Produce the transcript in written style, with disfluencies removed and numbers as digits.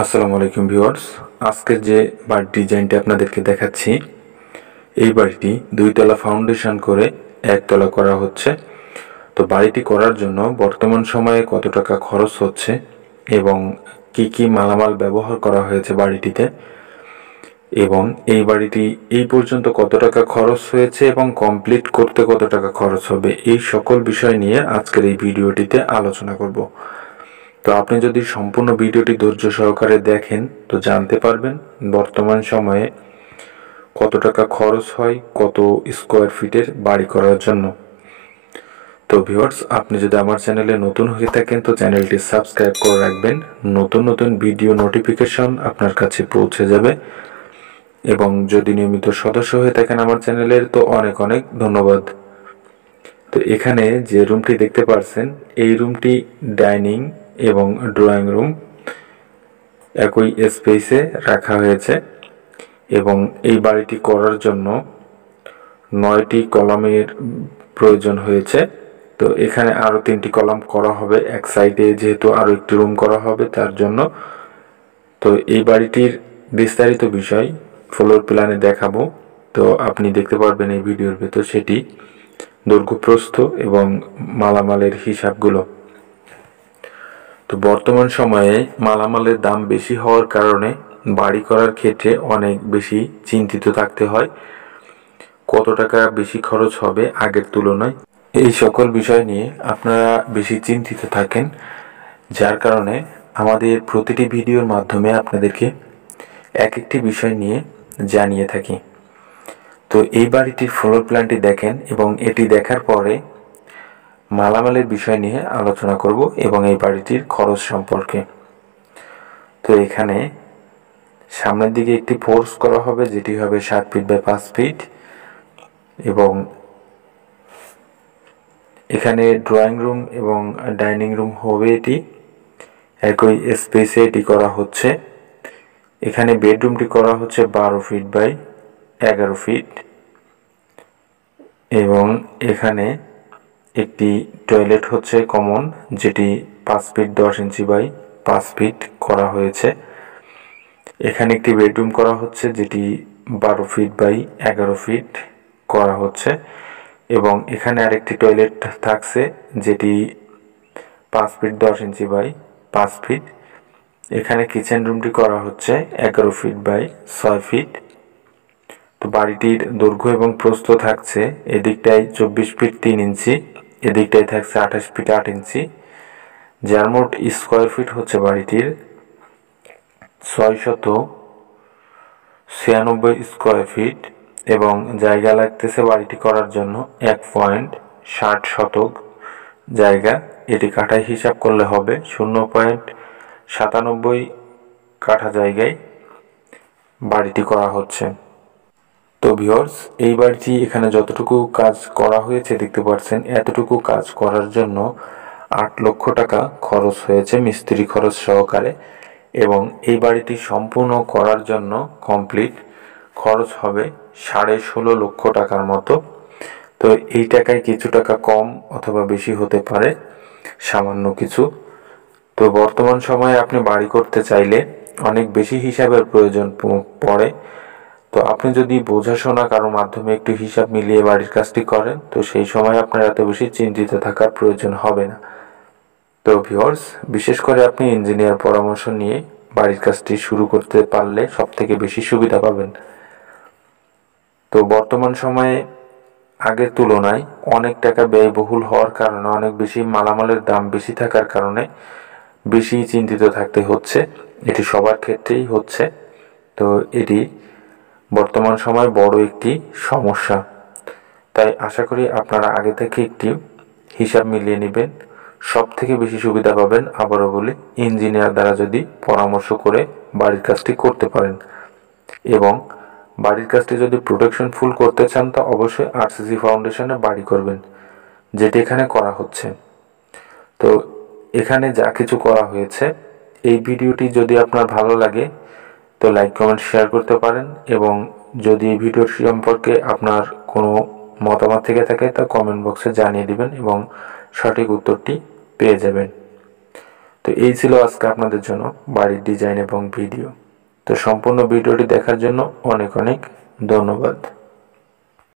আসসালামু আলাইকুম ভিউয়ার্স। আজকের যে বাড়ির ডিজাইনটা আপনাদেরকে দেখাচ্ছি, এই বাড়িটি দুইতলা ফাউন্ডেশন করে একতলা করা হচ্ছে। তো বাড়িটি করার জন্য বর্তমান সময়ে কত টাকা খরচ হচ্ছে এবং কি কি মালামাল ব্যবহার করা হয়েছে বাড়িটিতে, এবং এই বাড়িটি এই পর্যন্ত কত টাকা খরচ হয়েছে এবং কমপ্লিট করতে কত টাকা খরচ হবে, এই সকল বিষয় নিয়ে আজকের এই ভিডিওটিতে আলোচনা করব। তো আপনি যদি সম্পূর্ণ ভিডিওটি ধৈর্য সহকারে দেখেন তো জানতে পারবেন বর্তমান সময়ে কত টাকা খরচ হয় কত স্কোয়ার ফিটের বাড়ি করার জন্য। তো ভিউয়ার্স, আপনি যদি আমার চ্যানেলে নতুন হয়ে থাকেন তো চ্যানেলটি সাবস্ক্রাইব করে রাখবেন, নতুন নতুন ভিডিও নোটিফিকেশন আপনার কাছে পৌঁছে যাবে। এবং যদি নিয়মিত সদস্য হয়ে থাকেন আমার চ্যানেলের তো অনেক অনেক ধন্যবাদ। তো এখানে যে রুমটি দেখতে পাচ্ছেন এই রুমটি ডাইনিং এবং ড্রয়িং রুম একই স্পেসে রাখা হয়েছে এবং এই বাড়িটি করার জন্য 9টি কলামের প্রয়োজন হয়েছে। তো এখানে আরও 3টি কলাম করা হবে এক সাইডে, যেহেতু আরও একটি রুম করা হবে তার জন্য। তো এই বাড়িটির বিস্তারিত বিষয় ফ্লোর প্ল্যানে দেখাবো, তো আপনি দেখতে পারবেন এই ভিডিওর ভেতর সেটি দৈর্ঘ্য প্রস্থ এবং মালামালের হিসাবগুলো। তো বর্তমান সময়ে মালামালের দাম বেশি হওয়ার কারণে বাড়ি করার ক্ষেত্রে অনেক বেশি চিন্তিত থাকতে হয়, কত টাকা বেশি খরচ হবে আগের তুলনায়। এই সকল বিষয় নিয়ে আপনারা বেশি চিন্তিত থাকেন, যার কারণে আমাদের প্রতিটি ভিডিওর মাধ্যমে আপনাদেরকে এক একটি বিষয় নিয়ে জানিয়ে থাকি। তো এই বাড়িটির ফ্লোর প্ল্যানটি দেখেন এবং এটি দেখার পরে মালামালের বিষয় নিয়ে আলোচনা করব এবং এই বাড়িটির খরচ সম্পর্কে। তো এখানে সামনের দিকে একটি ফোর্স করা হবে যেটি হবে 7 ফিট বাই 5 ফিট, এবং এখানে ড্রয়িং রুম এবং ডাইনিং রুম হবে এটি একই স্পেসে এটি করা হচ্ছে। এখানে বেডরুমটি করা হচ্ছে 12 ফিট বাই 11 ফিট, এবং এখানে একটি টয়লেট হচ্ছে কমন, যেটি 5 ফিট 10 ইঞ্চি বাই 5 ফিট করা হয়েছে। এখানে একটি বেডরুম করা হচ্ছে যেটি 12 ফিট বাই 11 ফিট করা হচ্ছে, এবং এখানে আরেকটি টয়লেট থাকছে যেটি 5 ফিট 10 ইঞ্চি বাই 5 ফিট। এখানে কিচেন রুমটি করা হচ্ছে 11 ফিট বাই 6 ফিট। তো বাড়িটির দৈর্ঘ্য এবং প্রস্থ থাকছে এদিকটায় 24 ফিট 3 ইঞ্চি, এদিকটায় থাকছে 28 ফিট 8 ইঞ্চি, যার মোট স্কোয়ার ফিট হচ্ছে বাড়িটির 696 স্কোয়ার ফিট, এবং জায়গা লাগতেছে বাড়িটি করার জন্য 1.60 শতক জায়গা। এটি কাঠায় হিসাব করলে হবে 0.97 কাঠা জায়গায় বাড়িটি করা হচ্ছে। তো ভিউয়ার্স, এই বাড়িটি এখানে যতটুকু কাজ করা হয়েছে দেখতে পাচ্ছেন, এতটুকু কাজ করার জন্য 8 লক্ষ টাকা খরচ হয়েছে মিস্ত্রি খরচ সহকারে, এবং এই বাড়িটি সম্পূর্ণ করার জন্য কমপ্লিট খরচ হবে 16.5 লক্ষ টাকার মতো। তো এই টাকায় কিছু টাকা কম অথবা বেশি হতে পারে, সামান্য কিছু। তো বর্তমান সময়ে আপনি বাড়ি করতে চাইলে অনেক বেশি হিসাবের প্রয়োজন পড়ে। তো আপনি যদি বোঝাশোনা কারোর মাধ্যমে একটু হিসাব মিলিয়ে বাড়ির কাজটি করেন তো সেই সময় আপনার এত বেশি চিন্তিত থাকার প্রয়োজন হবে না। তো ভিউয়ার্স, বিশেষ করে আপনি ইঞ্জিনিয়ার পরামর্শ নিয়ে বাড়ির কাজটি শুরু করতে পারলে সব থেকে বেশি সুবিধা পাবেন। তো বর্তমান সময়ে আগের তুলনায় অনেক টাকা ব্যয়বহুল হওয়ার কারণে, অনেক বেশি মালামালের দাম বেশি থাকার কারণে বেশি চিন্তিত থাকতে হচ্ছে, এটি সবার ক্ষেত্রেই হচ্ছে। তো এটি বর্তমান সময় বড় একটি সমস্যা। তাই আশা করি আপনারা আগে থেকে একটি হিসাব মিলিয়ে নেবেন, সব থেকে বেশি সুবিধা পাবেন। আবারও বলি, ইঞ্জিনিয়ার দ্বারা যদি পরামর্শ করে বাড়ির কাজটি করতে পারেন, এবং বাড়ির কাজটি যদি প্রোটেকশন ফুল করতে চান তা অবশ্যই আরসিসি ফাউন্ডেশনে বাড়ি করবেন, যেটি এখানে করা হচ্ছে। তো এখানে যা কিছু করা হয়েছে, এই ভিডিওটি যদি আপনার ভালো লাগে তো লাইক কমেন্ট শেয়ার করতে পারেন, এবং যদি এই ভিডিওর সম্পর্কে আপনার কোনো মতামত থেকে থাকে তা কমেন্ট বক্সে জানিয়ে দিবেন এবং সঠিক উত্তরটি পেয়ে যাবেন। তো এই ছিল আজকে আপনাদের জন্য বাড়ির ডিজাইন এবং ভিডিও। তো সম্পূর্ণ ভিডিওটি দেখার জন্য অনেক অনেক ধন্যবাদ।